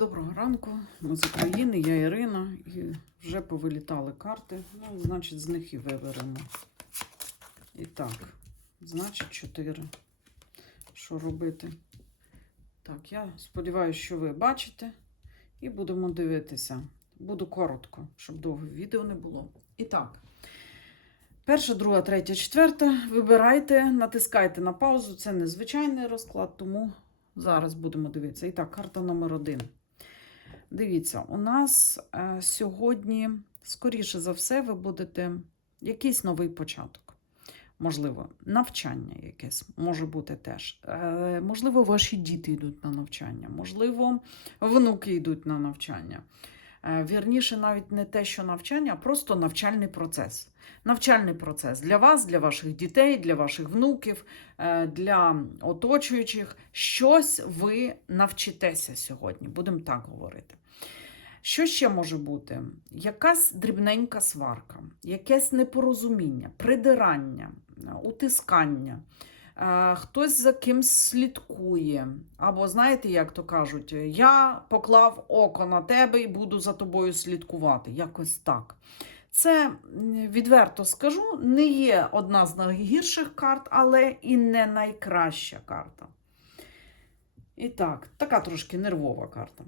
Доброго ранку, ми з України, я Ірина, і вже повилітали карти. Ну, значить, з них і виберемо. І так, значить, 4. Що робити? Так, я сподіваюся, що ви бачите, і будемо дивитися. Буду коротко, щоб довго відео не було. І так. Перша, друга, третя, четверта. Вибирайте, натискайте на паузу. Це незвичайний розклад, тому зараз будемо дивитися. І так, карта номер один. Дивіться, у нас е, сьогодні, скоріше за все, ви будете якийсь новий початок. Можливо, навчання якесь може бути теж. Е, можливо, ваші діти йдуть на навчання, можливо, внуки йдуть на навчання. Е, вірніше, навіть не те, що навчання, а просто навчальний процес. Навчальний процес для вас, для ваших дітей, для ваших внуків, для оточуючих. Щось ви навчитеся сьогодні, будемо так говорити. Що ще може бути? Якась дрібненька сварка, якесь непорозуміння, придирання, утискання. Е, Хтось за кимсь слідкує. Або, знаєте, як то кажуть, я поклав око на тебе і буду за тобою слідкувати. Якось так. Це, відверто скажу, не є одна з найгірших карт, але і не найкраща карта. І так, така трошки нервова карта.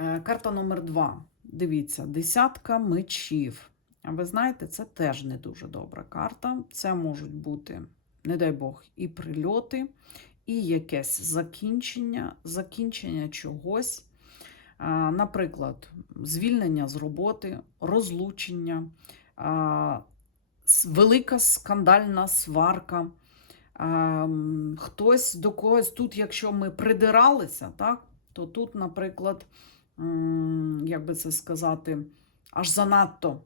Е, Карта номер два. Дивіться, десятка мечів. А ви знаєте, це теж не дуже добра карта. Це можуть бути, не дай Бог, і прильоти, і якесь закінчення, закінчення чогось. Наприклад, звільнення з роботи, розлучення, велика скандальна сварка. Хтось до когось тут, якщо ми придиралися, так, то тут, наприклад, як би це сказати, аж занадто.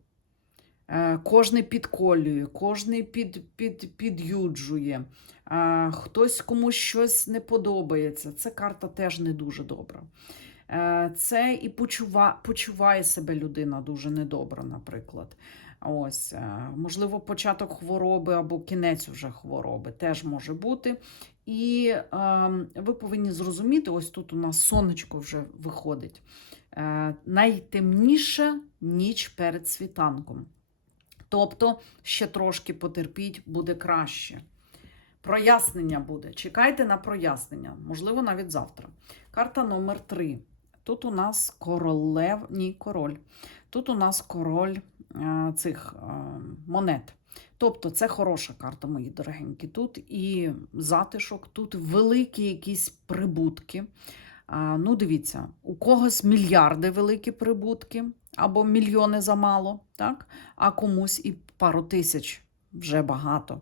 Е, Кожний підколює, кожний під, під, під'юджує, Е, хтось комусь щось не подобається. Це карта теж не дуже добра. Е, Це і почува, почуває себе людина дуже недобра, наприклад. Ось, можливо, початок хвороби або кінець уже хвороби теж може бути. І е, ви повинні зрозуміти, ось тут у нас сонечко вже виходить. Е, найтемніша ніч перед світанком. Тобто, ще трошки потерпіть, буде краще. Прояснення буде. Чекайте на прояснення, можливо, навіть завтра. Карта номер 3. Тут у нас королев, ні, король. Тут у нас король е, цих е, монет. Тобто це хороша карта, мої дорогенькі. Тут і затишок, тут великі якісь прибутки. Ну, дивіться, у когось мільярди великі прибутки або мільйони замало, так? а комусь і пару тисяч вже багато.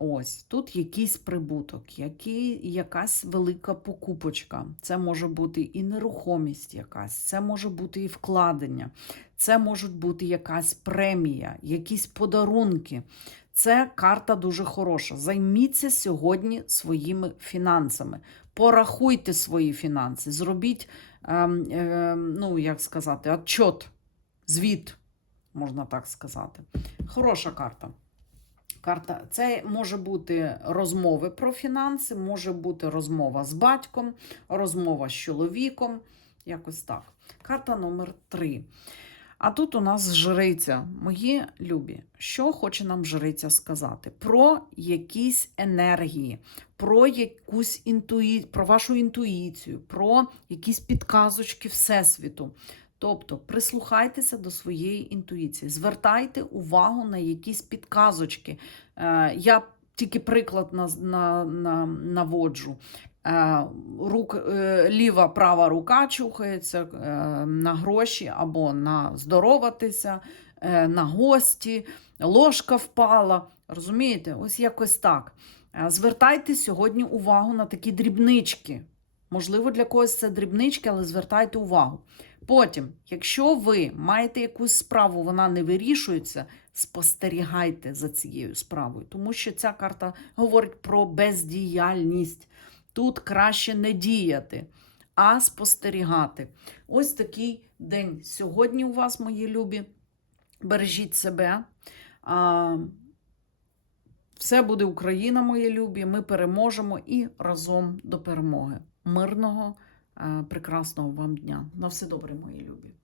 Ось тут якийсь прибуток, який, якась велика покупочка. Це може бути і нерухомість якась, це може бути і вкладення, це може бути якась премія, якісь подарунки. Це карта дуже хороша. Займіться сьогодні своїми фінансами. Порахуйте свої фінанси, зробіть, ем, ем, ну як сказати, отчот, звіт, можна так сказати. Хороша карта. Карта це може бути розмови про фінанси, може бути розмова з батьком, розмова з чоловіком. Якось так. Карта номер 3. А тут у нас жриця. Мої любі, що хоче нам жриця сказати? Про якісь енергії, про якусь інтуї... про вашу інтуїцію, про якісь підказочки Всесвіту. Тобто прислухайтеся до своєї інтуїції, звертайте увагу на якісь підказочки. Е, Я тільки приклад на, на, на, наводжу. Е, Рук, е, ліва права рука чухається на гроші або на здороватися, на гості, ложка впала. Розумієте? Ось якось так. Звертайте сьогодні увагу на такі дрібнички. Можливо, для когось це дрібнички, але звертайте увагу. Потім, якщо ви маєте якусь справу, вона не вирішується, спостерігайте за цією справою, тому що ця карта говорить про бездіяльність. Тут краще не діяти, а спостерігати. Ось такий день сьогодні у вас, мої любі. Бережіть себе. Все буде Україна, мої любі. Ми переможемо і разом до перемоги. Мирного Е, Прекрасного вам дня. На все добре, мої любі.